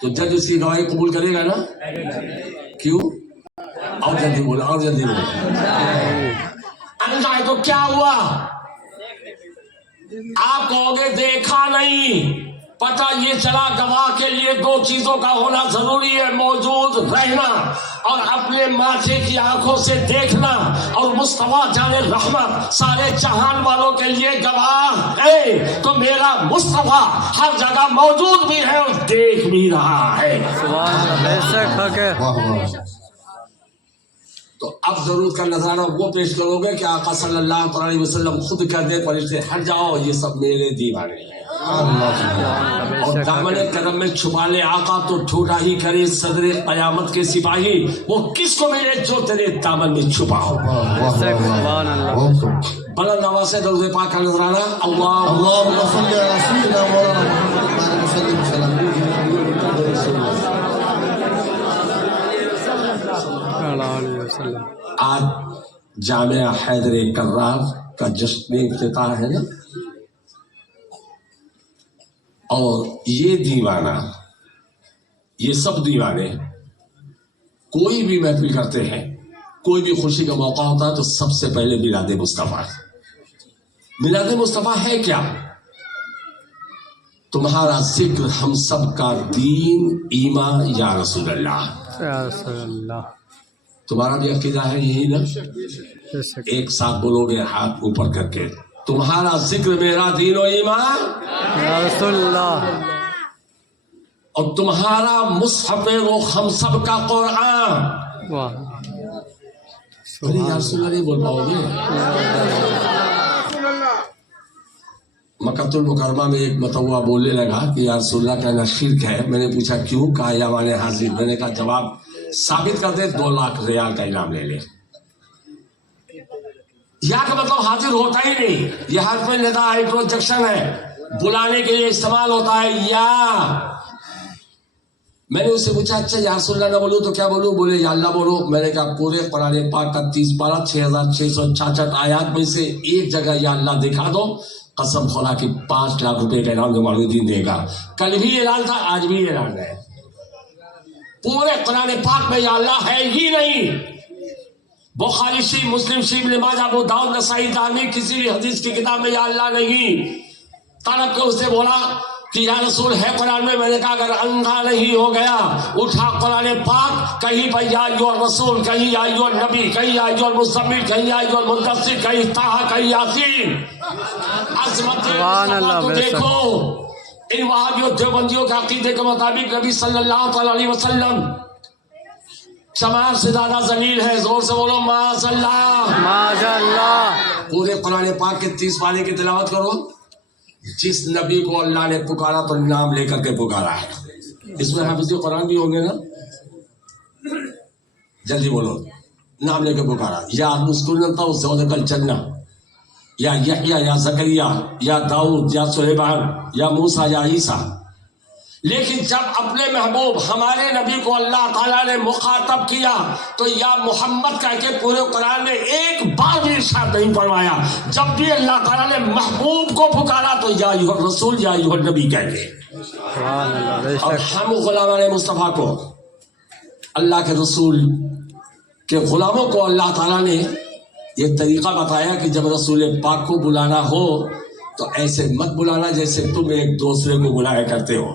تو جج اس کی گواہی قبول کرے گا نا؟ کیوں؟ اور جلدی بولو، اور جلدی بولو۔ اندھا ہے تو کیا ہوا؟ آپ کہو گے دیکھا نہیں، پتہ یہ چلا گواہ کے لیے دو چیزوں کا ہونا ضروری ہے، موجود رہنا اور اپنے ماتھے کی آنکھوں سے دیکھنا، اور مصطفیٰ جان رحمت سارے جہان والوں کے لیے گواہ ہے، تو میرا مصطفیٰ ہر جگہ موجود بھی ہے اور دیکھ بھی رہا ہے۔ تو اب ضرورت کا نظارہ وہ پیش کرو گے کہ آقا صلی اللہ علیہ وسلم خود کہہ دے فرشتے ہٹ جاؤ، یہ سب میرے دیوانے ہیں۔ اور دامن کرم میں چھپا لے آقا تو ٹھوٹا ہی کرے صدر قیامت کے سپاہی، وہ کس کو ملے جو تیرے دامن میں چھپا ہو۔ بلند آواز سے درود پاک کا نذرانہ، اللہم صلی علی سیدنا مولانا محمد۔ آج جامعہ حیدر کرار کا جشن افتتاح ہے نا، اور یہ دیوانہ، یہ سب دیوانے کوئی بھی محفل کرتے ہیں، کوئی بھی خوشی کا موقع ہوتا ہے تو سب سے پہلے میلاد مصطفیٰ۔ میلاد مصطفیٰ ہے کیا؟ تمہارا ذکر ہم سب کا دین ایمان یا رسول اللہ۔ تمہارا بھی عقیدہ ہے یہی نا؟ ایک ساتھ بولو گے ہاتھ اوپر کر کے، تمہارا ذکر میرا دین و ایمان یا رسول اللہ، اور تمہارا مصحف روح ہم سب کا قرآن۔ یا رسول اللہ نہیں بول پاؤ گے؟ مکہ المکرمہ میں ایک متوع بولنے لگا کہ یا رسول اللہ کہنا شرک ہے۔ میں نے پوچھا کیوں؟ کہا یا مان حاضر۔ میں نے کہا جواب ثابت کر دے 2 لاکھ ریال کا انعام لے لے۔ یا کا مطلب حاضر ہوتا ہی نہیں، یہ حرف ندا انٹروجیکشن ہے، بلانے کے لیے استعمال ہوتا ہے یا۔ میں نے اس سے پوچھا اچھا یا رسول اللہ نہ بولوں تو کیا بولوں؟ بولے یا اللہ بولو۔ میں نے کہا پورے قرآن پاک کا 30 پارہ 6666 آیات میں سے ایک جگہ یا اللہ دکھا دو، قسم خدا کی 5 لاکھ روپے کا انعام جمال الدین دے گا۔ کل بھی اعلان تھا، آج بھی اعلان ہے۔ پورے قرآن پاک میں یا اللہ ہے ہی نہیں۔ بخاری شریف، مسلم شریف، ابن ماجہ، ابو داؤد، نسائی، دارمی، کسی بھی حدیث کی کتاب میں یا اللہ نہیں۔ طلب کے اس سے بولا کہ یا رسول ہے قرآن میں۔ میں نے کہا اگر اندھا نہیں ہو گیا، اٹھا قرآن پاک، کہیں پر یا ایھا الرسول، کہیں یا ایھا النبی، کہیں یا ایھا المزمل، کہیں یا ایھا المدثر، کہیں طٰہٰ، کہیں یاسین۔ عظمت مصطفیٰ کو دیکھو۔ ان وہابیوں دیوبندیوں کے عقیدے کے مطابق نبی صلی اللہ علیہ وسلم چمار سے زیادہ ذلیل ہے۔ زور سے بولو معاذ اللہ، معاذ اللہ۔ پورے قرآن پاک کے 30 پارے کی تلاوت کرو، جس نبی کو اللہ نے پکارا تو نام لے کر کے پکارا ہے۔ اس میں حافظ قرآن بھی ہوں گے نا؟ جلدی بولو، نام لے کے پکارا، یا مسکنتا زوجک الجنہ، یا یحییٰ، یا زکریا، یا داؤد، یا سلیمان، یا موسیٰ، یا عیسیٰ۔ لیکن جب اپنے محبوب ہمارے نبی کو اللہ تعالیٰ نے مخاطب کیا تو یا محمد کہہ کے پورے قرآن میں ایک بار بھی ارشاد نہیں فرمایا۔ جب بھی اللہ تعالیٰ نے محبوب کو پکارا تو یا ایھا الرسول، یا ایھا النبی کہہ کے۔ اور ہم غلامان مصطفیٰ کو، اللہ کے رسول کے غلاموں کو اللہ تعالیٰ نے یہ طریقہ بتایا کہ جب رسول پاک کو بلانا ہو تو ایسے مت بلانا جیسے تم ایک دوسرے کو بلایا کرتے ہو۔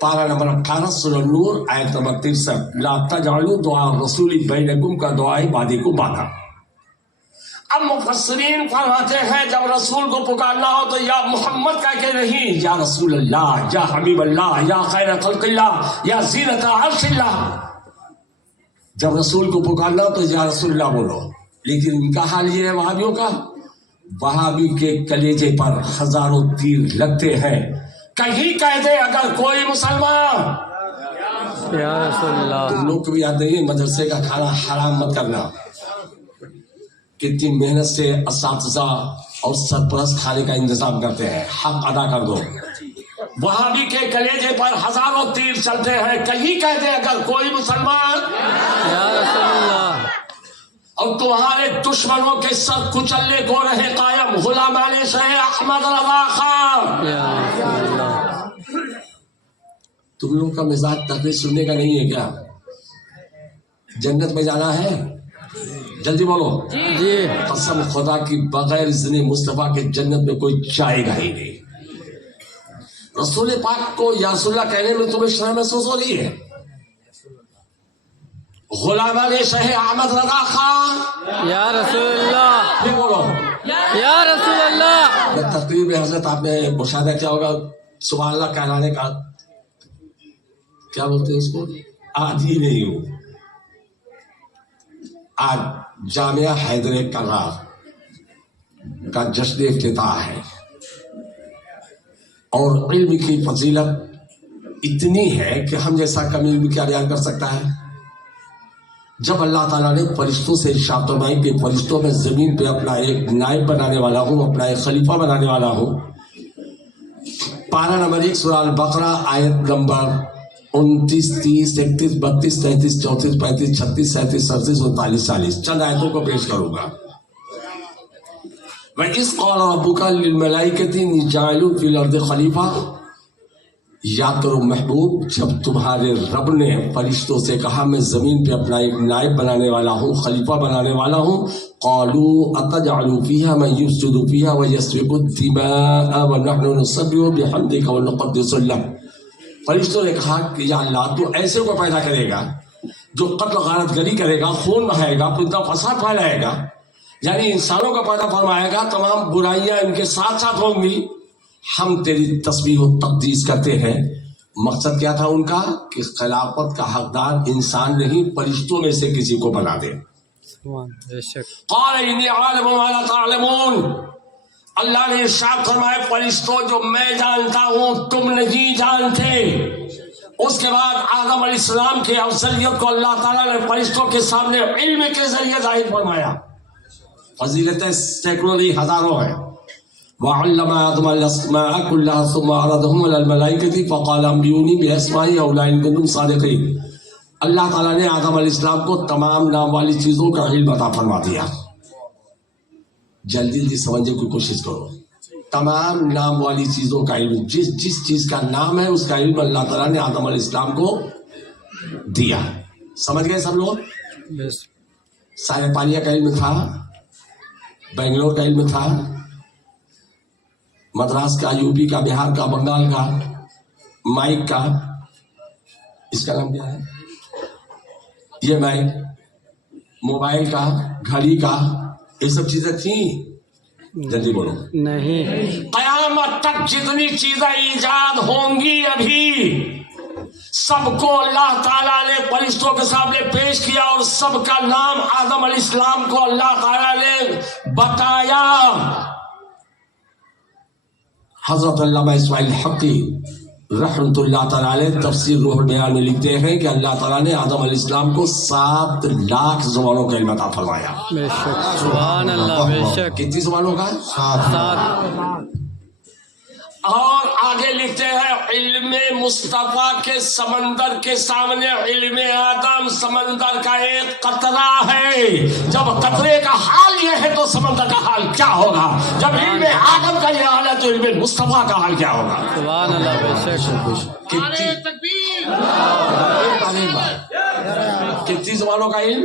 پارہ نمبر 18 سورہ نور آیت نمبر 63، لا تجعلوا دعاء الرسول بینکم کدعاء بعضکم بعضا۔ اب مفسرین فرماتے ہیں جب رسول کو پکارنا ہو تو یا محمد کہہ کے نہیں، یا رسول اللہ، یا حبیب اللہ، یا خیر خلق اللہ، یا زینت عرش اللہ۔ جب رسول کو پکارنا ہو تو یا رسول اللہ بولو۔ لیکن ان کا حال یہ ہے وہابیوں کا، وہابی کے کلیجے پر ہزاروں تیر لگتے ہیں۔ کہیں کہہ دے اگر کوئی مسلمان، یا رسول اللہ، تم لوگ کو بھی یاد نہیں مدرسے کا کھانا حرام مت کرنا۔ کتنی محنت سے اساتذہ اور سرپرست کھانے کا انتظام کرتے ہیں، حق ادا کر دو۔ وہابی کے کلیجے پر ہزاروں تیر چلتے ہیں، کہیں کہہ دے اگر کوئی مسلمان، یا رسول اللہ، اور تمہارے دشمنوں کے سر کچلنے کو رہے قائم غلام علی شیخ احمد رضا خان۔ तुम लोग का मिजाज तकरीर सुनने का नहीं है क्या? जन्नत में जाना है? जल्दी बोलो जी। कसम खुदा की बगैर इज़्ने मुस्तफा के जन्नत में कोई जाएगा ही नहीं। रसूल पाक को या रसूलुल्लाह कहने में तुम्हें शर्म महसूस हो रही है? गुलाम शाह अहमद रजा खान या रसूलल्लाह, फिर बोलो या रसूलल्लाह। तकरीर में हजरत आपने मुशाहिदा किया होगा सुभान अल्लाह कहलाने का, क्या बोलते हैं उसको, आदि नहीं हूं। आज जामिया हैदर कर्रार का जश्न इफ्तिताह है और इल्म की फजीलत इतनी है कि हम जैसा कम इल्म क्या बयान कर सकता है। जब अल्लाह ताला ने फरिश्तों से इरशाद फरमाई कि फरिश्तों में जमीन पे अपना एक नायब बनाने वाला हूँ, अपना एक खलीफा बनाने वाला हूँ, पारा नंबर 1 सूरह अल-बकरा आयत नंबर 29, 30, 31, 32, 33, 34, 35, 36, 37, 38, 39, 40 चंद आयतों को पेश करूंगा। वह इस क़ाल रब्बुका लिल मलाइकति इन्नी जाइलुन फिल अर्दि खलीफा, याद करो महबूब जब तुम्हारे रब ने फरिश्तों से कहा मैं जमीन पे अपना एक नायब बनाने वाला हूँ, खलीफा बनाने वाला हूँ। क़ालू अतजअलु फ़ीहा मन युफ़्सिदु फ़ीहा व यस्फ़िकु दिमाअ व नहनु नुसब्बिहु बिहम्दिका व नुक़द्दिसु लक। फरिश्तों ने कहा कि या अल्लाह तू ऐसे को पैदा करेगा जो कत्ल गारत गरी करेगा, खून बहाएगा, फितना फसाद फैलाएगा, यानी इंसानों का पैदा फरमाएगा, तमाम बुराइयां इनके साथ साथ होंगी। हम तेरी तस्बीह और तक़दीस करते हैं। मकसद क्या था उनका कि खिलाफत का हकदार इंसान नहीं फरिश्तों में से किसी को बना दे। क़ाल इन्नी आलिमुन मा ला तअलमून, अल्लाह ने इरशाद फरमाया फरिश्तों जो मैं जानता हूं तुम नहीं जानते। उसके बाद आदम अलैहिस्सलाम के अफजलियत को अल्लाह ताला ने फरिश्तों के सामने इल्म के जरिए जाहिर फरमाया। फजीलतें सैकड़ों नहीं हजारों हैं। वअल्लम आदम अल-अस्माअ कुल्लहा सुम्मा अरदहुम अलल मलाइकति फ़क़ाल अंबिऊनी बिअस्माइ औला इन कुंतुम सादिक़ीन। अल्लाह ताला ने आदम अलैहिस्सलाम को तमाम नाम वाली चीजों का इल्म अता फरमा दिया। जल्दी जल्दी समझने की कोशिश करो। तमाम नाम वाली चीजों का इल्म, जिस जिस चीज का नाम है उसका इल्म अल्लाह ताला ने आदम अलैहिस्सलाम को दिया। समझ गए सब लोग? सारे पालिया का इल्म था, बेंगलोर का इल्म था, मद्रास का, यूपी का, बिहार का, बंगाल का, माइक का, इसका नाम क्या है, ये माइक, मोबाइल का, घड़ी का, ये सब चीजें थी? जल्दी बोलो। नहीं। कयामत तक जितनी चीजें ईजाद होंगी अभी सबको अल्लाह ताला ने फरिश्तों के सामने पेश किया और सबका नाम आदम अलैहिस्सलाम को अल्लाह ताला ने बताया। हजरत अल्लामा इस्माइल हक़ी रहमतुल्लाह ताला अलैह तफसीर रूहुल बयान में लिखते हैं कि अल्लाह ताला ने आदम अलैहिस्सलाम को 7 लाख ज़ुबानों का इल्म अता फरमाया। बेशक, सुभान अल्लाह, बेशक। कितनी ज़ुबानों का? 7। और आगे लिखते हैं इल्म मुस्तफा के समंदर के सामने इल्म आदम समंदर का एक कतरा है। जब कतरे का हाल ये है तो समंदर का हाल क्या होगा? जब इल्म आदम का ये हाल है तो इल्म मुस्तफा का हाल क्या होगा? सुभान अल्लाह, बेशक। कितनी ज़ुबानों का इल्म?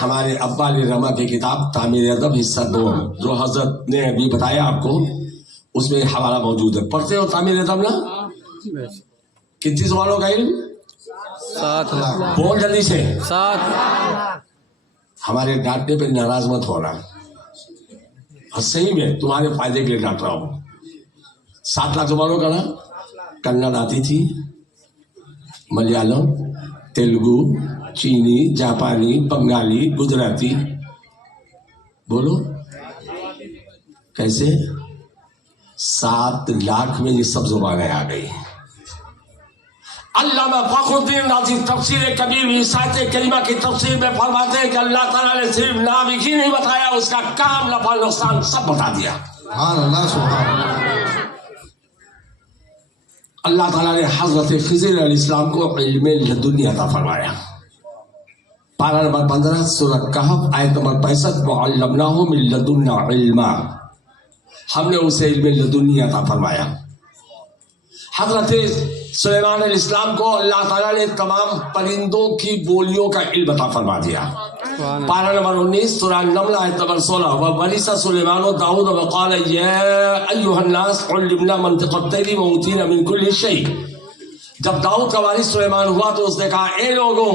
हमारे अब्बा अली रमा की किताब तामीर अदब हिस्सा 2 जो हजरत ने अभी बताया आपको, उसमें हवाला मौजूद है। पढ़ते हो तामीर अदब ना? कितनी ज़ुबानों का इल्म? 7। बोल जल्दी से। 7। हमारे डांटने पे नाराज मत होना, सही में तुम्हारे फायदे के लिए डांट रहा हूं। 7 लाख ज़ुबानों का ना? कन्नड़ आती थी, मलयालम, तेलुगु, चीनी, जापानी, बंगाली, गुजराती। बोलो कैसे? 7 लाख में ये सब जुबानें आ गई। अल्लामा फखरुद्दीन राज़ी तफसीर कबीर में इसाते करीमा की तफसीर में फरमाते हैं कि अल्लाह ताला ने सिर्फ नाम ही नहीं बताया, उसका काम, नफा, नुकसान सब बता दिया। अल्लाह ताला ने हजरत खिज़र अलैहिस्सलाम को इल्म लदुनी अता फरमाया। पारा नंबर 15 सूरह कहफ आयत नंबर 65 वअल्लमनाहु मिन लदुन्ना इल्मा, हमने उसे इल्म लदुनी अता फरमाया। حضرت سلیمان علیہ السلام کو اللہ تعالیٰ نے تمام پرندوں کی بولیوں کا علم عطا فرما دیا. پارہ نمبر 19 سورہ النمل آیت نمبر 16. وَوَرِثَ سُلَيْمَانُ دَاوُودَ وَقَالَ يَا أَيُّهَا النَّاسُ عُلِّمْنَا مَنطِقَ الطَّيْرِ وَأُوتِينَا مِن كُلِّ شَيْءٍ. جب داؤد کا وارث سلیمان ہوا تو اس نے کہا اے لوگوں،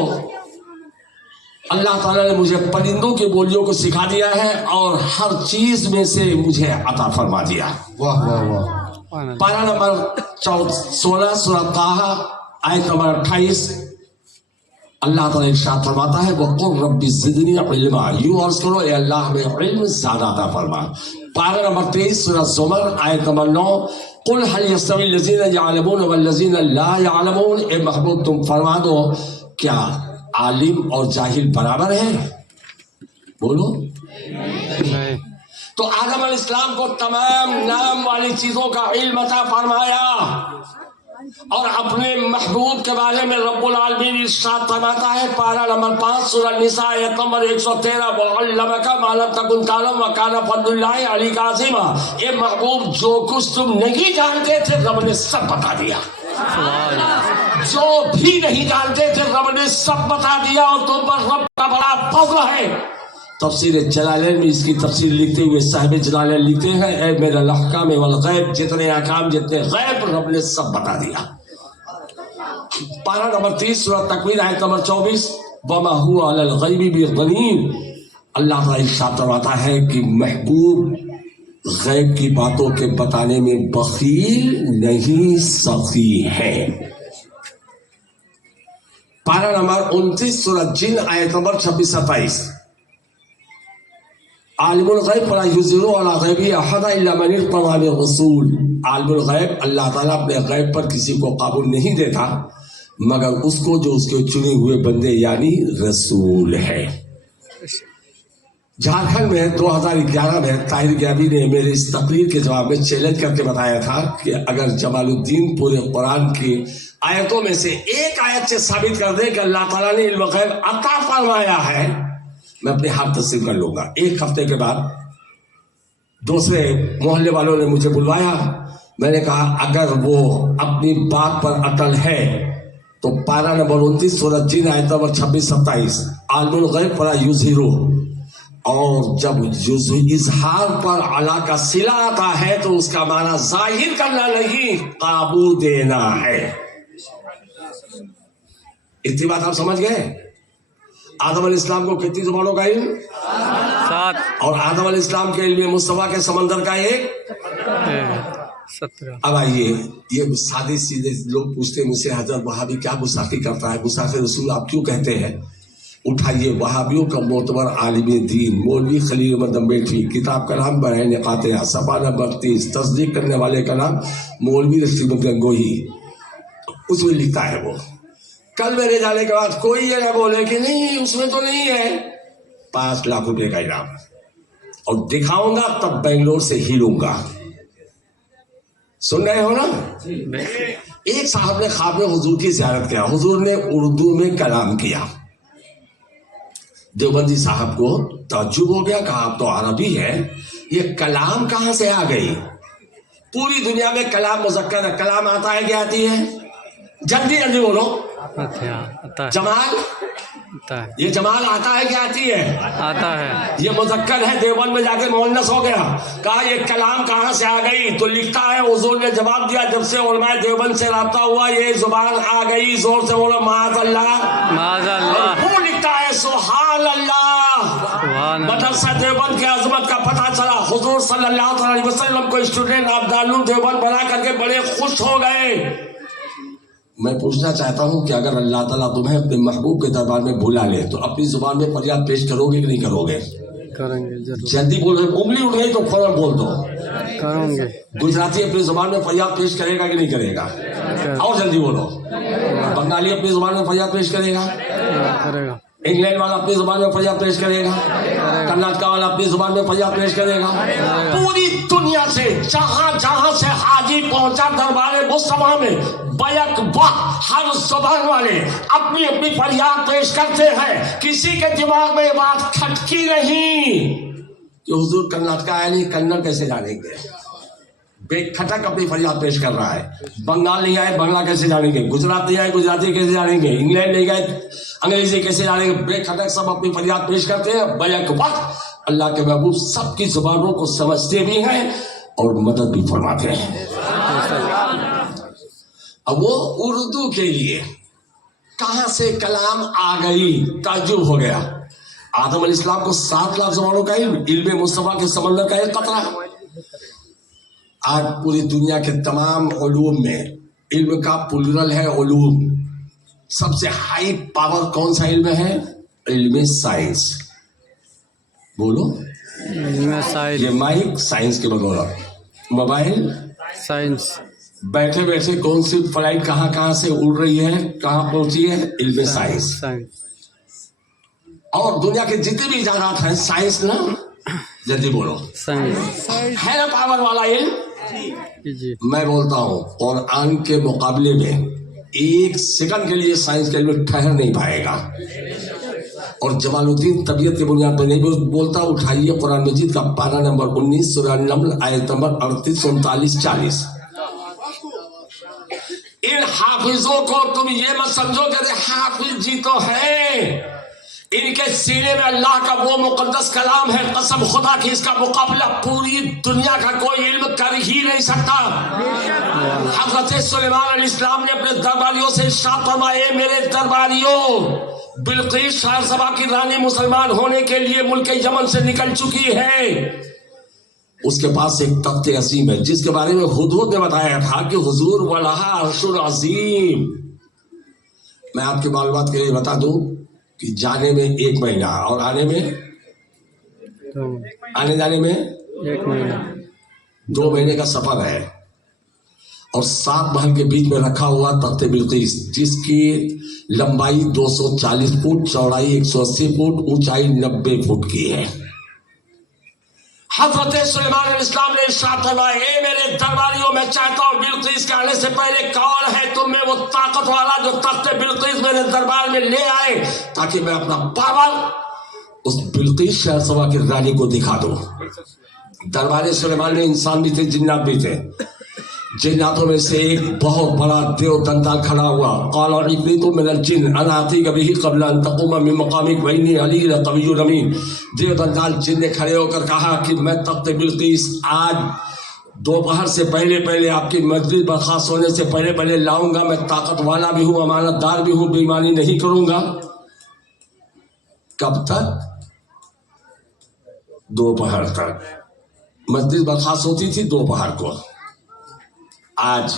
اللہ تعالیٰ نے مجھے پرندوں کی بولیوں کو سکھا دیا ہے اور ہر چیز میں سے مجھے عطا فرما دیا. واہ واہ واہ. پارہ نمبر 16 سورہ طٰہٰ آیت نمبر 28. اللہ تعالیٰ ارشاد فرماتا ہے وَقُلْ رَبِّ زِدْنِي عِلْمًا. یوں عرض کرو اے اللہ ہمیں علم زیادہ عطا فرما. پارہ نمبر 23 سورہ زمر آیت نمبر 9. قُلْ هَلْ يَسْتَوِي الَّذِينَ يَعْلَمُونَ وَالَّذِينَ لَا يَعْلَمُونَ. اے محبوب تم فرما دو کیا عالم اور جاہل برابر ہیں؟ بولو. نہیں. تو آدم علیہ السلام کو تمام نام والی چیزوں کا علم عطا فرمایا اور اپنے محبوب کے بارے میں رب العالمین ارشاد فرماتا ہے پارہ نمبر 5 سورہ النساء آیت نمبر 113. وَعَلَّمَكَ مَا لَمْ تَكُنْ تَعْلَمْ وَكَانَ فَضْلُ اللَّهِ عَلَيْكَ عَظِيمًا. اے محبوب جو کچھ تم نہیں جانتے تھے رب نے سب بتا دیا. جو بھی نہیں جانتے تھے رب نے سب بتا دیا اور تم پر رب کا بڑا فضل ہے. تفسیر جلالین میں اس کی تفسیر لکھتے ہوئے صاحب جلالین لکھتے ہیں اے میرا الاحکام والغیب، جتنے احکام جتنے غیب رب نے سب بتا دیا. پارہ نمبر 30 سورہ تکویر آیت نمبر 24. وَمَا هُوَ عَلَى الْغَيْبِ بِضَنِينٍ. اللہ تعالیٰ ارشاد فرماتا ہے کہ محبوب غیب کی باتوں کے بتانے میں بخیل نہیں سخی ہے. پارہ نمبر 29 سورہ جن آیت نمبر 26-27. عالم الغیب فلا یظہر علی غیبہ احدا الا من ارتضی من رسول. عالم الغیب اللہ تعالیٰ اپنے غیب پر کسی کو قابو نہیں دیتا مگر اس کو جو اس کے چنے ہوئے بندے یعنی رسول ہے. جھارکھنڈ میں 2011 میں طاہر گیابی نے میرے اس تقریر کے جواب میں چیلنج کر کے بتایا تھا کہ اگر جمال الدین پورے قرآن کی آیتوں میں سے ایک آیت سے ثابت کر دے کہ اللہ تعالیٰ نے علم غیب عطا فرمایا ہے میں اپنے ہاتھ تسلیم کر لوں گا. ایک ہفتے کے بعد دوسرے محلے والوں نے مجھے بلوایا. میں نے کہا اگر وہ اپنی بات پر اٹل ہے تو پارہ نمبر 29 سورہ جن آیت نمبر 26-27. عالم الغیب فلا یظہر. اور جب اظہار پر علا کا صلہ آتا ہے تو اس کا معنی ظاہر کرنا نہیں قابو دینا ہے. اتنی بات آپ سمجھ گئے؟ آدم علیہ السلام کو کتنی زبانوں کا علم؟ 7. اور آدم علیہ السلام کے علم مصطفیٰ کے سمندر کا ایک 17. اب آئیے یہ سادے سیدھے لوگ پوچھتے ہیں مجھ سے حضرت وہابی کیا گستاخی کرتا ہے، گستاخی رسول آپ کیوں کہتے ہیں؟ اٹھائیے وہابیوں کا معتبر عالم دین مولوی خلیل احمد امبیٹھی کتاب کا نام برہنِ قاطعہ صفحہ نمبر 30 تصدیق کرنے والے کا نام مولوی رشید احمد گنگوہی. اس میں لکھتا ہے وہ کل میرے جانے کے بعد کوئی یہ نہ بولے کہ نہیں اس میں تو نہیں ہے. 5 لاکھ روپے کا انعام اور دکھاؤں گا تب بنگلور سے ہلوں گا. سن رہے ہو نا؟ ایک صاحب نے خواب میں حضور کی زیارت کیا. حضور نے اردو میں کلام کیا. دیوبندی صاحب کو تعجب ہو گیا، کہا آپ تو عربی ہے یہ کلام کہاں سے آ گئی؟ پوری دنیا میں کلام مذکر ہے. کلام آتا ہے کہ آتی ہے؟ جلدی جلدی بولو. جمال یہ جمال آتا ہے کہ آتی ہے؟ آتا ہے. یہ مذکر ہے. دیوبند میں جا کے مؤنث ہو گیا. کہا یہ کلام کہاں سے آ گئی؟ تو لکھتا ہے حضور نے جواب دیا جب سے علماء دیوبند سے رابطہ ہوا یہ زبان آ گئی. زور سے بولو معاذ اللہ. معاذ اللہ. وہ لکھتا ہے سبحان اللہ. مدرسہ دیوبند کی عظمت کا پتہ چلا. حضور صلی اللہ علیہ وسلم کو اسٹوڈنٹ آپ دارالعلوم دیوبند بنا کر کے بڑے خوش ہو گئے. میں پوچھنا چاہتا ہوں کہ اگر اللہ تعالیٰ تمہیں اپنے محبوب کے دربار میں بلا لے تو اپنی زبان میں فریاد پیش کرو گے کہ نہیں کرو گے؟ کریں گے. جلدی بول رہے. انگلی اٹھ گئی تو فوراً بول دو. کریں گے. گجراتی اپنی زبان میں فریاد پیش کرے گا کہ نہیں کرے گا؟ اور جلدی بولو. بنگالی اپنی زبان میں فریاد پیش کرے گا؟ کرے گا. انگلینڈ والا اپنی زبان میں فریاد پیش کرے گا. کرناٹک والا اپنی زبان میں فریاد پیش کرے گا. پوری دنیا سے جہاں جہاں سے حاجی پہنچا دربار مصطفیٰ میں بیک وقت ہر زبان والے اپنی اپنی فریاد پیش کرتے ہیں. کسی کے دماغ میں یہ بات کھٹکی نہیں کہ حضور کرناٹک آیا نہیں، کنڑ کیسے جانیں گے؟ बेखटक अपनी फरियाद पेश कर रहा है। बंगाल नहीं आए, बांग्ला कैसे जानेंगे? गुजरात नहीं आए, गुजराती कैसे जानेंगे? इंग्लैंड नहीं गए, अंग्रेजी कैसे जानेंगे? बेखटक सब अपनी फरियाद पेश करते हैं। बैक वक्त अल्लाह के महबूब सबकी जुबानों को समझते भी हैं और मदद भी फरमाते हैं। अब वो उर्दू के लिए कहां से कलाम आ गई, ताज्जुब हो गया। आदम अलैहिस्सलाम को 7 लाख ज़बानों का इल्म मुस्तफा के समंदर का एक कतरा। आज पूरी दुनिया के तमाम उलूम में इल्म का प्लूरल है उलूम। सबसे हाई पावर कौन सा इल्म है? इल्म साइंस। बोलो, ये माइक साइंस के बदौलत, मोबाइल साइंस। बैठे बैठे कौन सी फ्लाइट कहां से उड़ रही है, कहां पहुंची है? इल्म साइंस। और दुनिया के जितने भी इजादात हैं साइंस ना, जल्दी बोलो, साइंस है ना पावर वाला इल्म। मैं बोलता हूं कुरान के मुकाबले में 1 सेकंड के लिए साइंस के इल्म ठहर नहीं पाएगा। और जमालुद्दीन तबीयत की बुनियाद पर नहीं बोलता। उठाइए कुरान मजीद का पारा नंबर 19 सूरह नम्ल आयत नंबर 38, 39, 40। इन हाफिजों को तुम ये मत समझो कि हाफिज जी तो है, इनके सीने में अल्लाह का वो मुकद्दस कलाम है। कसम खुदा की इसका मुकाबला पूरी दुनिया का कोई इल्म कर ही नहीं सकता। हज़रत सुलेमान अलैहिस्सलाम ने अपने दरबारियों से इरशाद फरमाया, मेरे दरबारियों, बिल्किस शाहसबा की रानी मुसलमान होने के लिए मुल्क यमन से निकल चुकी है। उसके पास एक तख्त अजीम है जिसके बारे में हुदहुद ने बताया था कि हुजूर वलहा अर्शुल अजीम। मैं आपकी मालूमात के लिए बता दूं कि जाने में 1 महीना और आने जाने में 1 महीना, 2 महीने का सफर है। और 7 महल के बीच में रखा हुआ तख्त बिल्किस, जिसकी लंबाई 240 फुट, चौड़ाई 180 फुट, ऊंचाई 90 फुट की है। हज़रत सुलेमान अलैहिस्सलाम ने इरशाद फरमाया, ए मेरे दरबारियों, मैं चाहता हूं बिल्किस के आने से पहले कौन है तुम में वो ताकत वाला जो तख्त बिल्किस मेरे दरबार में ले आए, ताकि मैं अपना पावर उस बिल्किस शाहसबा की रानी को दिखा दूं। दरबार सुलेमान में इंसान भी थे, जिन्नात भी थे। जिन्नातों में से एक बहुत बड़ा देवदंता खड़ा हुआ। क़ाला इफ़रीतु मिनल जिन्न अना आतीका बिही क़ब्ल अन तक़ूम मिन मक़ामिक व इन्नी अलैहि लक़विय्युन अमीन। देवदंता जिन्न ने खड़े होकर कहा कि मैं तख्त बिल्किस आज दोपहर से पहले आपकी मस्जिद बर्खास्त होने से पहले लाऊंगा। मैं ताकत वाला भी हूँ, अमानतदार भी हूँ, बेईमानी नहीं करूंगा। कब तक? दोपहर तक। मस्जिद बर्खास्त होती थी दोपहर को। आज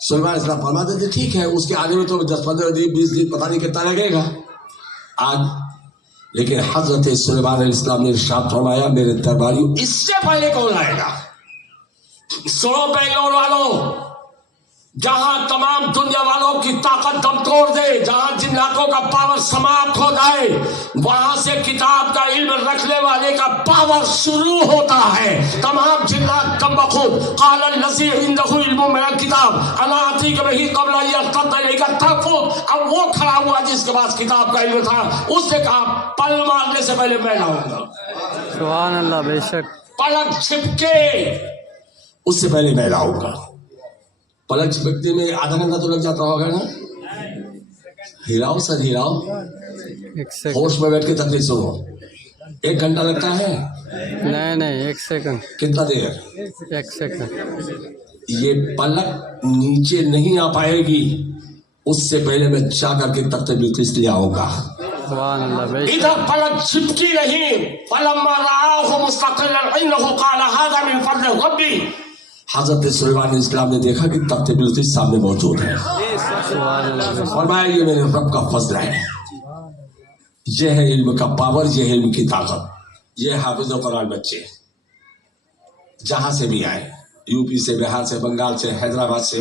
सुलेमान इस्लाम फरमाते थे ठीक है, उसके आने में तो 10-15 दिन 20 दिन पता नहीं कितना लगेगा आज। लेकिन हजरत सुलेमान अलैहिस्सलाम ने इरशाद फरमाया, मेरे दरबारियों, इससे पहले कौन आएगा? सुनो बेंगलोर वालों, जहां तमाम दुनिया वालों की ताकत दम तोड़ दे, जहां जिन्नातों का पावर समाप्त हो जाए, वहां से किताब का इल्म रखने वाले का पावर शुरू होता है। तमाम जिन्नात कम बखूद क़ाल लज़ी इंदहु इल्मु मिनल किताब अना आतीका बिही क़ब्ल अन यर्तद्द इलैका तरफ़ुक। अब वो खड़ा हुआ जिसके पास किताब का इल्म था, उसने कहा पल मारने से पहले मैं लाऊंगा। सुभान अल्लाह, बेशक। पलक छिपके उससे पहले मैं लाऊंगा। पलक झपकने में आधा घंटा तो लग जाता होगा ना? हिलाओ सर, हिलाओ, होश में बैठ के तकलीफ सुनो। 1 घंटा लगता है? नहीं, 1 सेकंड। कितना देर? 1 सेकंड। ये पलक नीचे नहीं आ पाएगी, उससे पहले मैं जा करके तख्त बिल्किस ले आऊंगा। सुभान अल्लाह, बेशक। इधर पलक छिपकी नहीं। फलम्मा रआहु मुस्तक़िल्लन इंदहु क़ाल हाज़ा मिन फ़ज़्लि रब्बी। हज़रत सुलेमान इस्लाम ने देखा कि तख्त बिल्किस सामने मौजूद है। फरमाया, ये मेरे रब का फजल है। ये है इल्म का पावर, ये है इल्म की ताकत। ये हाफिज़ कुरान बच्चे जहां से भी आए, यूपी से, बिहार से, बंगाल से, हैदराबाद से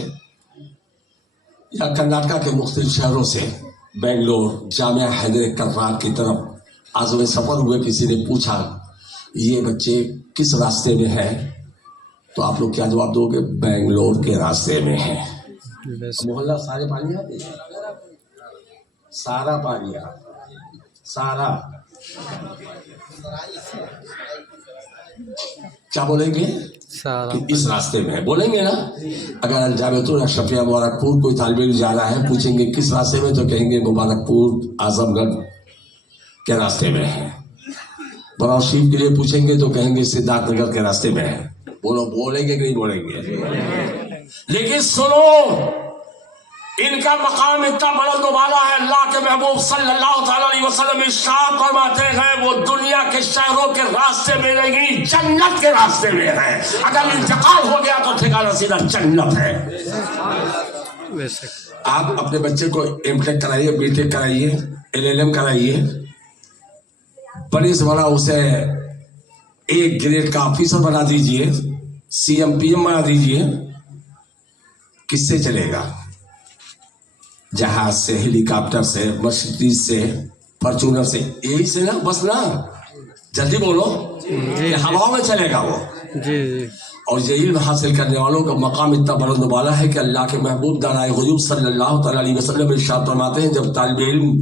या कर्नाटका के मुख्तलिफ शहरों से, बेंगलोर, जामिया हैदर कर्रार की तरफ आज में सफर हुए। किसी ने पूछा ये बच्चे किस रास्ते में है, तो आप लोग क्या जवाब दोगे? बेंगलोर के रास्ते में है। मोहल्ला सारे पानिया, सारा पानिया, सारा क्या बोलेंगे सारा कि इस रास्ते में है, बोलेंगे ना। अगर अलजामेतुल अशरफिया मुबारकपुर कोई तालिब इल्म जा रहा है, पूछेंगे किस रास्ते में, तो कहेंगे मुबारकपुर आजमगढ़ के रास्ते में है। बराव शरीफ के लिए पूछेंगे तो कहेंगे सिद्धार्थनगर के रास्ते में है। बोलो, बोलेंगे कि नहीं बोलेंगे? लेकिन सुनो, इनका मकाम इतना बुलंद वाला है, अल्लाह के महबूब सल्लल्लाहु अलैहि वसल्लम इरशाद फरमाते हैं वो दुनिया के शहरों के रास्ते में नहीं, जन्नत के रास्ते में है। अगर इंतकाल हो गया तो ठिकाना सीधा जन्नत है। बेशक। आप अपने बच्चे को एमटेक कराइए, बीटेक कराइए, एलएलएम कराइए, बड़े से बड़ा उसे एक ग्रेड का ऑफिसर बना दीजिए, सीएम पीएम बना दीजिए, किससे चलेगा? जहाज से, हेलीकॉप्टर से, मर्सिडीज से, फॉर्च्यूनर से, यही से ना, बस ना, जल्दी बोलो, जी हवाओं में चलेगा वो। जी जी। और ये इल्म हासिल करने वालों का मकाम इतना बुलंद वाला है कि अल्लाह के महबूब दानाए ग़ुयूब सल्लल्लाहु अलैहि वसल्लम इरशाद फरमाते हैं, जब तालिब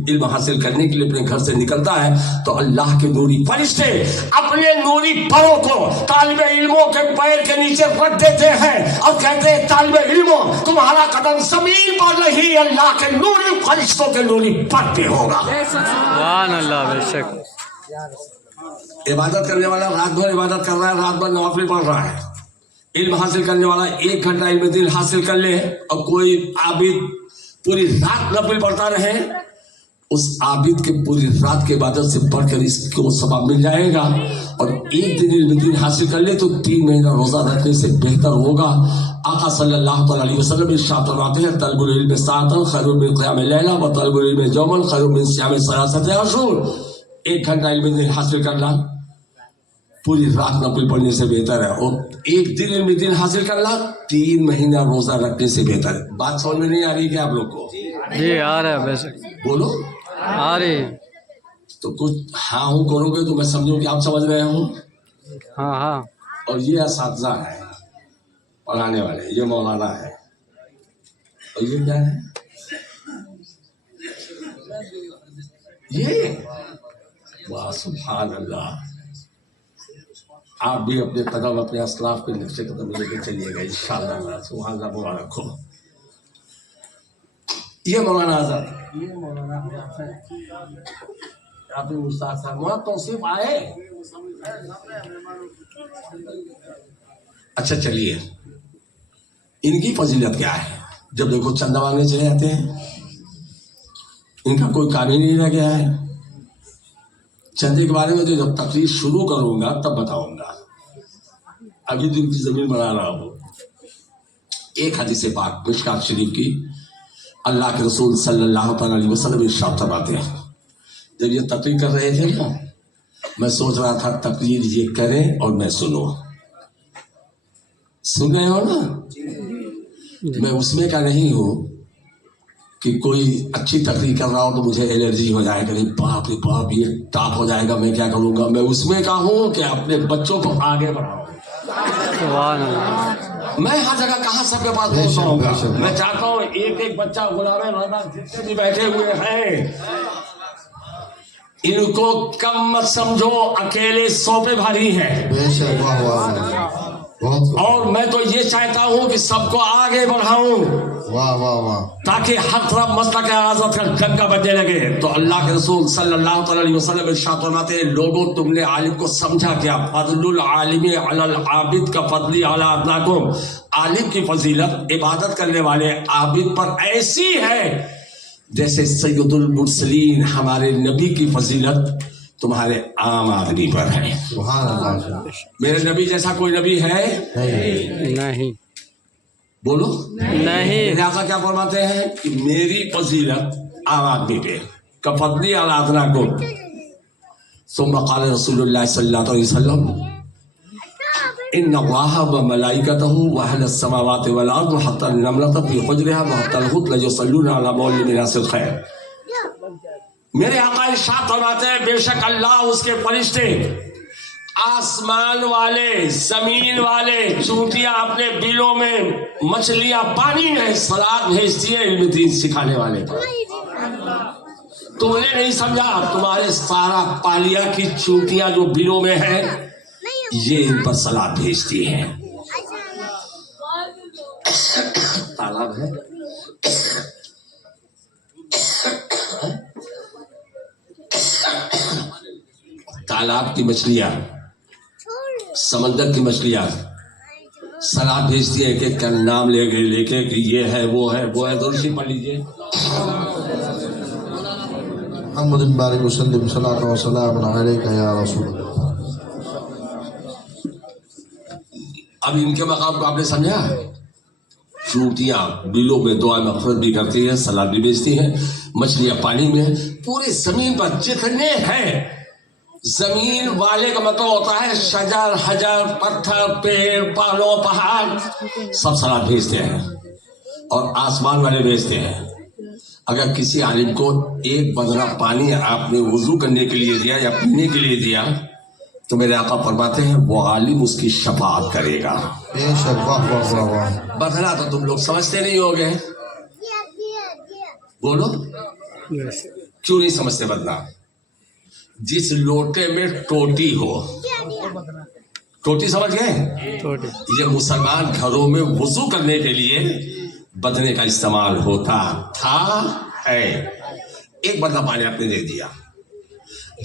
इल्म हासिल करने के लिए अपने घर से निकलता है तो अल्लाह के नूरी फरिश्ते अपने नूरी परों को तालिब इल्मों के पैर के नीचे रख देते हैं और कहते हैं, तालिब इल्मों, तुम्हारा कदम जमीन पर नहीं, अल्लाह के नूरी फरिश्तों के नूरी पर पे होगा। सुभान अल्लाह। बेशक। इबादत करने वाला रात भर इबादत कर रहा है, रात भर नवाफिल पढ़ रहा है। इल्म हासिल करने वाला 1 घंटा इल्म दिन हासिल कर ले, और कोई आबिद पूरी रात नफिल पढ़ता रहे, उस आबिद के पूरी रात के इबादत से बढ़कर इसको सवाब मिल जाएगा। और एक दिन इल्म दिन हासिल कर ले तो 3 महीना रोजा रखने से बेहतर होगा। आका सल्लल्लाहु अलैहि वसल्लम इरशाद फरमाते हैं, तलबुल इल्म साअतन खैरुम मिन क़ियाम लैला व तलबुल इल्म यौमन खैरुम मिन सियाम सलासति अशहूर। 1 घंटा इल्म दिन हासिल करना पूरी रात नफिल पढ़ने से बेहतर है, और 1 दिन इल्म दिन हासिल करना 3 महीना रोजा रखने से बेहतर है। बात समझ में नहीं आ रही क्या आप लोग को? जी आ रहा है। बेशक बोलो, आ रही है। तो कुछ हाँ हूँ करोगे तो मैं समझूं कि आप समझ रहे हो। हाँ हाँ। और ये असातिज़ा है पढ़ाने वाले, ये मौलाना है, और ये क्या है, ये वाह सुभान अल्लाह। आप भी अपने कदम अपने असलाफ के नक्शे कदम लेके चलिएगा इंशाअल्लाह। सुभान अल्लाह, मुबारक हो। ये मौलाना आजाद, ये मौलाना आप उस्ताद साहब वहाँ तौसीफ आए। अच्छा चलिए, इनकी फजीलत क्या है? जब देखो चंदा मांगने चले जाते हैं, इनका कोई काम ही नहीं रह गया है। चंदे के बारे में तो जब तकरीर शुरू करूंगा तब बताऊंगा, अभी दिन की जमीन बना रहा हूं। एक हदीस पाक मिशकात शरीफ की, अल्लाह के रसूल सल्लल्लाहु अलैहि वसल्लम इरशाद फरमाते हैं, जब ये तकरीर कर रहे थे ना, मैं सोच रहा था तकरीर ये करें और मैं सुनूं। सुन रहे हो ना? मैं उसमें का नहीं हूं कि कोई अच्छी तकरीर कर रहा हो तो मुझे एलर्जी हो जाएगा, नहीं बाप रे बाप ये टाप हो जाएगा, मैं क्या करूंगा। मैं उसमें का हूं कि अपने बच्चों को आगे बढ़ाओ। सुभान अल्लाह। मैं हर जगह कहाँ सबके पास पहुंचाऊंगा। मैं चाहता हूँ एक एक बच्चा गुलामे रहमान जितने भी बैठे हुए हैं, इनको कम मत समझो, अकेले 100 पे भारी है। वाह वाह, और मैं तो ये चाहता हूँ कि सबको आगे बढ़ाऊं, वाह वाह वाह, ताकि हर तरफ मसलक आज़ाद का डंका बजने लगे। तो अल्लाह के रसूल सल्लल्लाहु अलैहि वसल्लम इरशाद फरमाते हैं, लोगों तुमने आलिम को समझा क्या? फज़लुल आलिमी अलल आबिद का फज़ली अला अदनाकुम। आलिम की फजीलत इबादत करने वाले आबिद पर ऐसी है जैसे सैयदुल मुरसलीन हमारे नबी की फजीलत तुम्हारे आम आदमी पर है। सुभान अल्लाह। मेरे नबी जैसा कोई नबी है नहीं। बोलो नहीं। मेरे आका क्या फरमाते हैं कि मेरी फजीलत आम आदमी पे कफदली अला अदनाकुम। सुम्मा क़ाल रसूलुल्लाह सल्लल्लाहु अलैहि वसल्लम, इन्नल्लाह व मलाइकतहु व अहलस समावाति वल अर्द हत्ता नमलत फी हुजरिहा व हत्ता अलहुत लयुसल्लूना अला मौलिद नासिल खैर। मेरे आका इरशाद फरमाते हैं, बेशक अल्लाह उसके फरिश्ते आसमान वाले, जमीन वाले, चूंटियां अपने बिलों में, मछलियां पानी में सलाद भेजती है इल्म दीन सिखाने वाले पर। तुमने नहीं समझा, तुम्हारे सारा पालिया की चूंटियां जो बिलों में है یہ ان پر سلاد بھیجتی ہیں. تالاب ہے, تالاب کی مچھلیاں, سمندر کی مچھلیاں سلاد بھیجتی ہیں. ایک ایک کا نام لے کے کہ یہ ہے وہ ہے وہ ہے. دوسری پڑھ لیجیے. محمد بارک وسلم صلاۃ و سلام علیک یا رسول اللہ. اب ان کے مقام کو آپ نے سمجھا. چونٹیاں بلوں میں دعا مغفرت بھی کرتی ہیں, سلاد بھی بیچتی ہیں, مچھلیاں پانی میں. پورے زمین پر جتنے ہیں, زمین والے کا مطلب ہوتا ہے شجر حجر پتھر پیڑ پہاڑوں پہاڑ سب سلاد بھیجتے ہیں, اور آسمان والے بھیجتے ہیں. اگر کسی عالم کو ایک بدرہ پانی آپ نے وضو کرنے کے لیے دیا یا پینے کے لیے دیا تو میرے آقا فرماتے ہیں وہ عالم اس کی شفاعت کرے گا. بے شک. واہ واہ واہ واہ. بدرہ تو تم لوگ سمجھتے نہیں ہوگے, بولو کیوں نہیں سمجھتے بدرہ؟ جس لوٹے میں ٹوٹی ہو, ٹوٹی سمجھ گئے؟ یہ مسلمان گھروں میں وضو کرنے کے لیے بدنے کا استعمال ہوتا تھا ہے. ایک بدلہ پانی آپ نے دے دیا.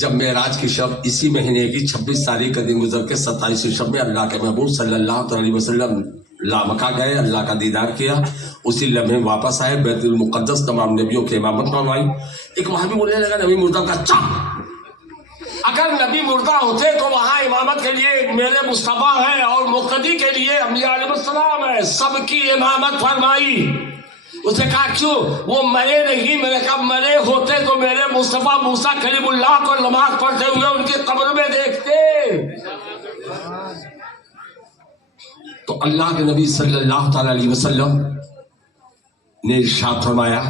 جب معراج کی شب اسی مہینے کی 26 تاریخ کا دن گزر کے 27 شب میں اللہ کے محبوب صلی اللہ علیہ وسلم لامکہ گئے, اللہ کا دیدار کیا, اسی لمحے واپس آئے, بیت المقدس تمام نبیوں کی امامت فرمائی. ایک وہابی بولنے لگا نبی مردہ کا چپ, اگر نبی مردہ ہوتے تو وہاں امامت کے لیے میرے مصطفیٰ ہے اور مقتدی کے لیے انبیاء علیہ السلام ہے, سب کی امامت فرمائی. اس نے کہا کیوں؟ وہ مرے نہیں. میں نے کہا مرے ہوتے تو میرے مصطفیٰ موسیٰ کلیم اللہ کو نماز پڑھتے ہوئے ان کی قبر میں دیکھتے. تو اللہ کے نبی صلی اللہ تعالی علیہ وسلم نے ارشاد فرمایا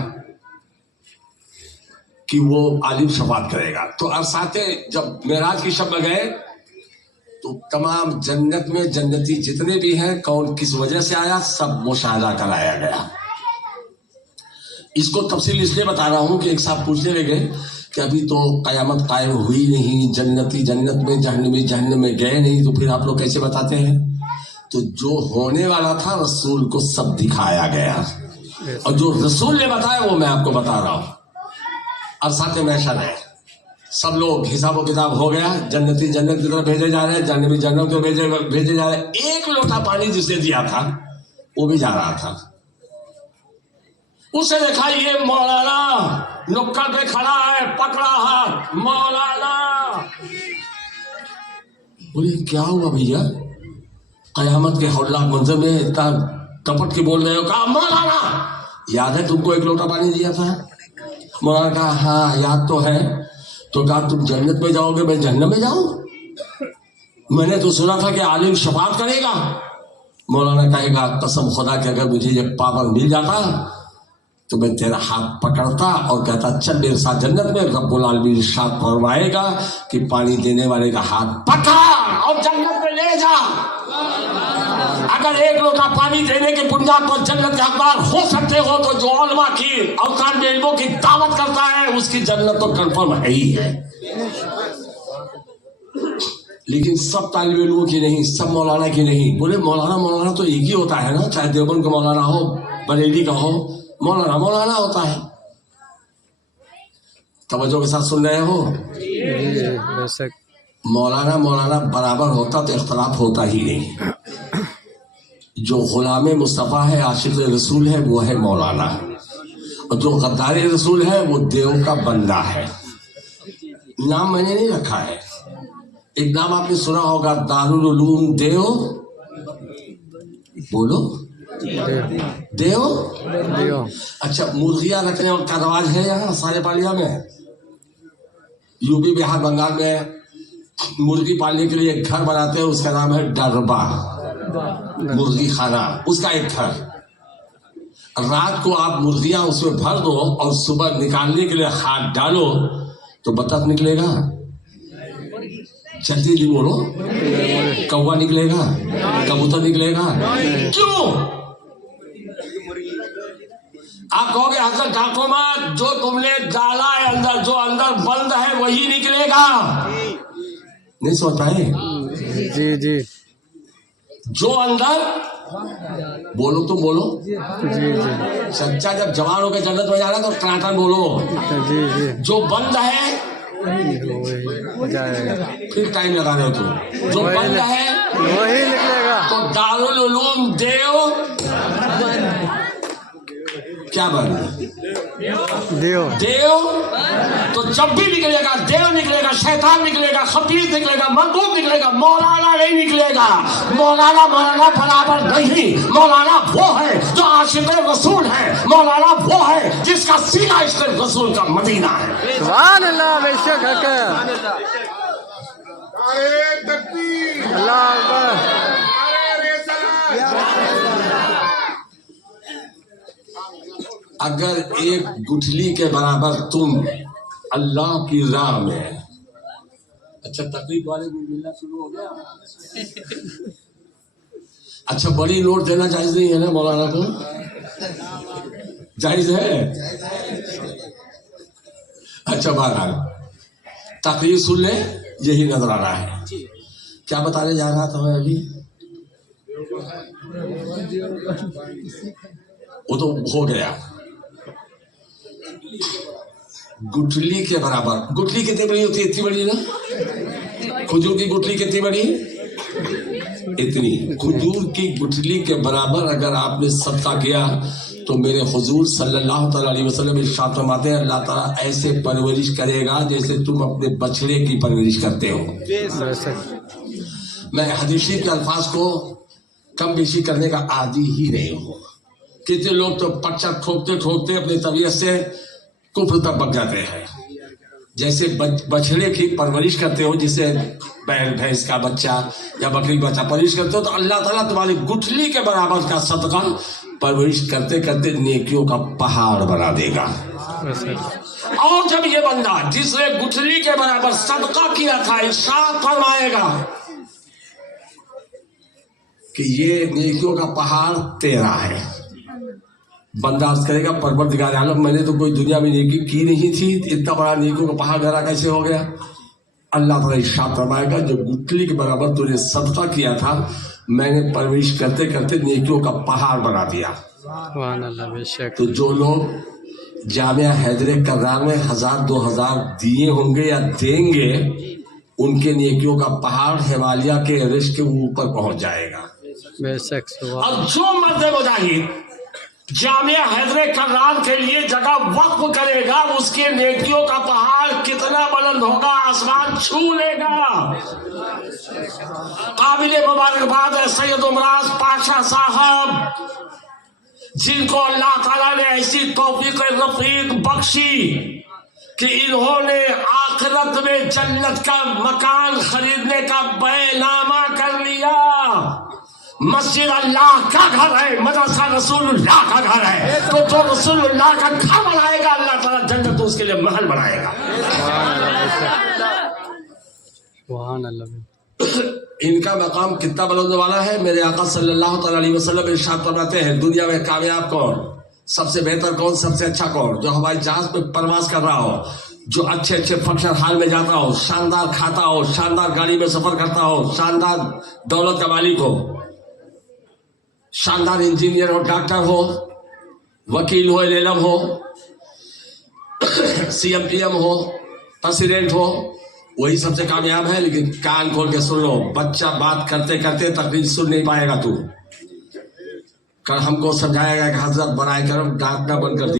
کہ وہ عالم شفاعت کرے گا. تو ارساتے جب معراج کی شب میں گئے تو تمام جنت میں جنتی جتنے بھی ہیں کون کس وجہ سے آیا سب مشاہدہ کرایا گیا. اس کو تفصیل اس لیے بتا رہا ہوں کہ ایک صاحب پوچھنے لگے کہ ابھی تو قیامت قائم ہوئی نہیں, جنتی جنت میں جہنمی جہنم میں گئے نہیں, تو پھر آپ لوگ کیسے بتاتے ہیں؟ تو جو ہونے والا تھا رسول کو سب دکھایا گیا, اور جو رسول نے بتایا وہ میں آپ کو بتا رہا ہوں. ارساتے محشر ہے, سب لوگ حساب و کتاب ہو گیا, جنتی جنت کی طرف بھیجے جا رہے ہیں, جہنمی جہنم کی طرف بھیجے جا رہے ہیں. ایک لوٹا پانی جسے دیا تھا وہ بھی جا رہا تھا. اسے دیکھا یہ مولانا نکڑ پہ کھڑا ہے, پکڑا ہاتھ, مولانا. بولے کیا ہوا بھیا؟ قیامت کے ہولناک منظر میں اتنا ٹپٹ کے بول رہے ہو. کہا مولانا یاد ہے تم کو ایک لوٹا پانی دیا تھا؟ مولانا کہا ہاں یاد تو ہے. تو کہا تم جنت میں جاؤ گے میں جہنم میں جاؤں؟ میں نے تو سنا تھا کہ عالم شفاعت کرے گا. مولانا کہے گا قسم خدا کہ اگر مجھے یہ پاور مل جاتا تو میں تیرا ہاتھ پکڑتا اور کہتا چل میرے ساتھ جنت میں. رب العالمین ارشاد فرمائے گا کہ پانی دینے والے کا ہاتھ پکڑ اور جنت میں لے جا. اگر ایک لوٹا پانی دینے کے بنیاد پر جنت کے حقدار ہو سکتے ہو تو جو علماء کی اوقات میں علموں کی دعوت کرتا ہے اس کی جنت تو کنفرم ہے ہی ہے. لیکن سب طالب علموں کی نہیں, سب مولانا کی نہیں. بولے مولانا تو ایک ہی ہوتا ہے نا, چاہے دیوبند کا مولانا ہو بریلی کا ہو, مولانا مولانا ہوتا ہے. توجہ کے ساتھ سن رہے ہو؟ مولانا برابر ہوتا تو اختلاف ہوتا ہی نہیں. جو غلام مصطفیٰ ہے, عاشق رسول ہے, وہ ہے مولانا, اور جو غدار رسول ہے وہ دیو کا بندہ ہے. نام میں نے نہیں رکھا ہے. ایک نام آپ نے سنا ہوگا دارالعلوم دیو. بولو دیو. اچھا مرغیاں رکھنے کا رواج ہے یہاں سارے پالیا میں, یو پی بہار بنگال میں مرغی پالنے کے لیے ایک گھر بناتے ہیں, اس کا نام ہے ڈربا مرغی خانہ. اس کا ایک گھر, رات کو آپ مرغیاں اس میں بھر دو اور صبح نکالنے کے لیے ہاتھ ڈالو تو بطخ نکلے گا. جلدی نہیں بولو, کوا نکلے گا, کبوتر نکلے گا. کیوں؟ آپ کہو گے حضرت ڈاکو مت, جو تم نے ڈالا ہے اندر, جو اندر بند ہے وہی نکلے گا. نہیں سوچ پائے जी जी जो अंदर बोलो तो बोलो जी जी सच्चा जब जवान होकर जन्नत में जाना तो टनाटन बोलो। जी जी जो बंद है वही जाएगा, फिर टाइम लगा रहे हो तुम। जो बंद है वही निकलेगा। तो दारुल उलूम देव क्या बन देव देव तो जब भी निकलेगा देव निकलेगा, शैतान निकलेगा, खबीर निकलेगा, मरदूद निकलेगा, मौलाना नहीं निकलेगा। मौलाना बराबर नहीं। मौलाना वो है जो आशिक रसूल है। मौलाना वो है जिसका सीना इश्क रसूल का मदीना है। सुभान अल्लाह, बेशक हक है। अल्लाह अकबर। अगर एक गुठली के बराबर तुम अल्लाह की राह में, अच्छा तकलीफ वाले को मिलना शुरू हो गया। अच्छा बड़ी नोट देना जायज नहीं है ना मौलाना को? जायज है? अच्छा बहरहाल तकलीफ सुन ले, यही नजर आ रहा है। क्या बताने जा रहा था मैं अभी? वो तो हो गया। गुठली के बराबर, गुठली कितनी बड़ी होती है? इतनी बड़ी ना। खजूर की गुठली कितनी बड़ी? इतनी। खजूर की गुठली के बराबर अगर आपने सदका किया तो मेरे हुजूर सल्लल्लाहु अलैहि वसल्लम इरशाद फरमाते हैं अल्लाह ताला ऐसे परवरिश करेगा जैसे तुम अपने बछड़े की परवरिश करते हो। मैं हदीस के अल्फाज को कम बेशी करने का आदी ही नहीं हूँ। कितने लोग तो पच्चा ठोकते ठोकते अपनी तबीयत से कुफ्र तक बच जाते हैं। जैसे बछड़े की परवरिश करते हो, जिसे बैल भैंस का बच्चा या बकरी का बच्चा परवरिश करते हो, तो अल्लाह ताला तुम्हारी गुठली के बराबर का सदका परवरिश करते करते नेकियों का पहाड़ बना देगा। और जब ये बंदा जिसने गुठली के बराबर सदका किया था इरशाद फरमाएगा कि ये नेकियों का पहाड़ तेरा है। बंदा अर्ज करेगा परवरदिगार आलम मैंने तो कोई दुनिया में नेकी की नहीं थी, इतना बड़ा नेकियों का पहाड़ मेरा कैसे हो गया? अल्लाह ताला इरशाद फरमाएगा जो गुठली के बराबर तूने सदका किया था मैंने परवरिश करते करते नेकियों का पहाड़ बना दिया। सुभान अल्लाह, बेशक। तो जो लोग जामिया हैदरे कर्रार में 1000-2000 दिए होंगे या देंगे, उनके नेकियों का पहाड़ हिमालय के एवरेस्ट के ऊपर पहुंच जाएगा। बेशक। और जो मर्द मुजाहिद जामिया हैदरे कर्रार के लिए जगह वक्फ करेगा उसके नेकियों का पहाड़ कितना बुलंद होगा, आसमान छू लेगा। काबिल मुबारकबाद है सैयद उमराज पाशा साहब, जिनको अल्लाह ताला ने ऐसी तौफीक रफीक बख्शी कि इन्होंने आखिरत में जन्नत का मकान खरीदने का बैनामा कर लिया। मस्जिद अल्लाह का घर है, मदरसा रसूलुल्लाह का घर है। तो जो रसूलुल्लाह का घर बनाएगा अल्लाह ताला जन्नत तो उसके लिए महल बनाएगा। सुभान अल्लाह। इनका मकाम कितना बुलंद वाला है? मेरे आका सल्लल्लाहु अलैहि वसल्लम इरशाद फरमाते हैं दुनिया में कामयाब कौन, सबसे बेहतर कौन, सबसे अच्छा कौन? जो हवाई जहाज पे परवाज कर रहा हो, जो अच्छे अच्छे फंक्शन हॉल में जाता हो, शानदार खाता हो, शानदार गाड़ी में सफर करता हो, शानदार दौलत का मालिक हो, शानदार इंजीनियर हो, डॉक्टर हो, वकील हो, एलएलएम हो, सीएम पीएम हो, प्रेसिडेंट हो, वही सबसे कामयाब है। लेकिन कान खोल के सुन लो, बच्चा बात करते करते तकरीर सुन नहीं पाएगा तू। कल हमको समझाएगा कि हजरत बनाए करम डांटना बंद कर दिया।